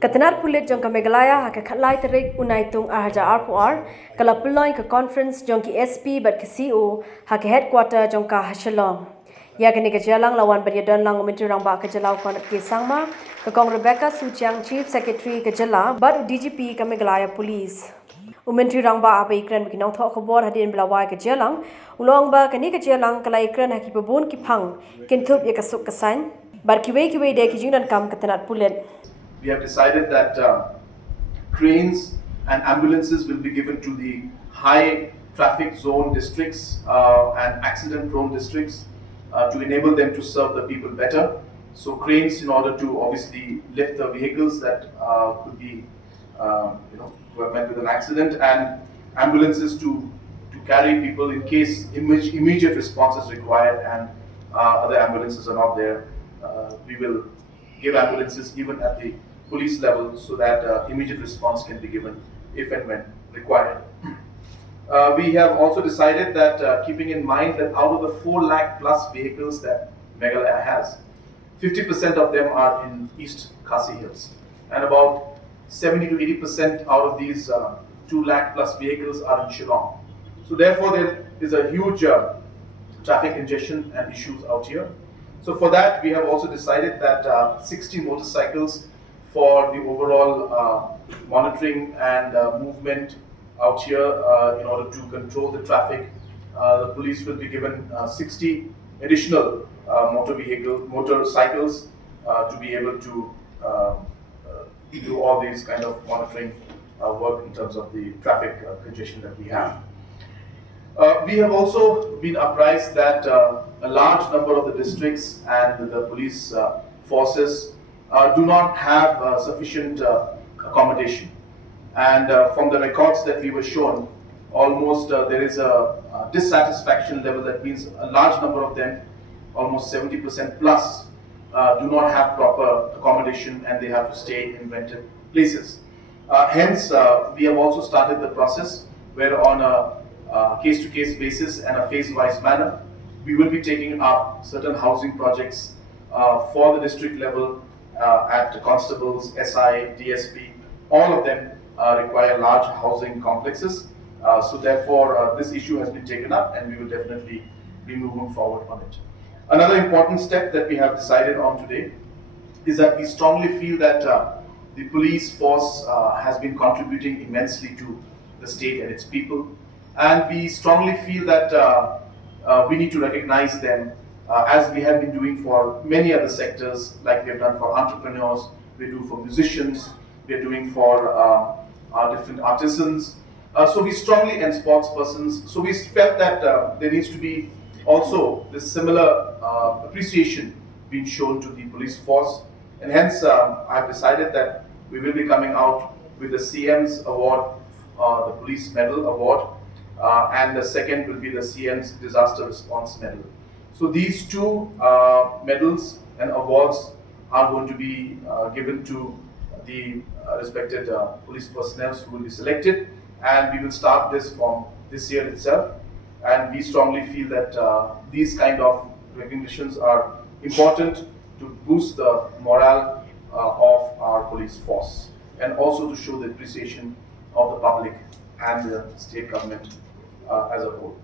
Tnad Pulit jong ka Meghalaya ha ka khatlai tarik unai tung arja arpuar kala Pynlong ka conference jong ki SP bat ka CO ha ka headquarter jong ka Hashalong ya ka ni ka jalang lawan beriadan lang umintu rang ba ka jalau kon ki sangma ka kong Rebecca Suchiang chief secretary ka jala bat DGP ka Meghalaya police umintu rang ba apa ikran bikinong tho khobor hadin blawai ka jalang ulong ba ka ni ka jalang kala ikran ha Kiba Bun ki phang kintup ya ka suk ka san bar ki we de ki jingdan kam ka Tnad Pulit. We have decided that cranes and ambulances will be given to the high traffic zone districts and accident prone districts to enable them to serve the people better. So cranes in order to obviously lift the vehicles that could be were met with an accident, and ambulances to carry people in case immediate response is required and other ambulances are not there. We will give ambulances even at the police level so that immediate response can be given if and when required. We have also decided that keeping in mind that out of the 4 lakh plus vehicles that Meghalaya has, 50% of them are in East Khasi Hills, and about 70 to 80% out of these 2 lakh plus vehicles are in Shillong. So therefore there is a huge traffic congestion and issues out here. So for that we have also decided that 60 motorcycles for the overall monitoring and movement out here in order to control the traffic. The police will be given 60 additional motorcycles to be able to do all these kind of monitoring work in terms of the traffic congestion that we have. We have also been apprised that a large number of the districts and the police forces do not have sufficient accommodation, and from the records that we were shown, almost there is a dissatisfaction level. That means a large number of them, almost 70% plus, do not have proper accommodation and they have to stay in rented places. Hence, we have also started the process where on a case-to-case basis and a phase-wise manner, we will be taking up certain housing projects for the district level at constables, SI, DSP. All of them require large housing complexes. So therefore, this issue has been taken up and we will definitely be moving forward on it. Another important step that we have decided on today is that we strongly feel that the police force has been contributing immensely to the state and its people. And we strongly feel that we need to recognize them as we have been doing for many other sectors, like we have done for entrepreneurs, we do for musicians, we are doing for our different artisans. So we strongly, and sports persons, so we felt that there needs to be also this similar appreciation being shown to the police force. And hence I have decided that we will be coming out with the CM's award, the Police Medal Award, and the second will be the CM's Disaster Response Medal. So these two medals and awards are going to be given to the respected police personnel who will be selected, and we will start this from this year itself. And we strongly feel that these kind of recognitions are important to boost the morale of our police force, and also to show the appreciation of the public and the state government as a whole.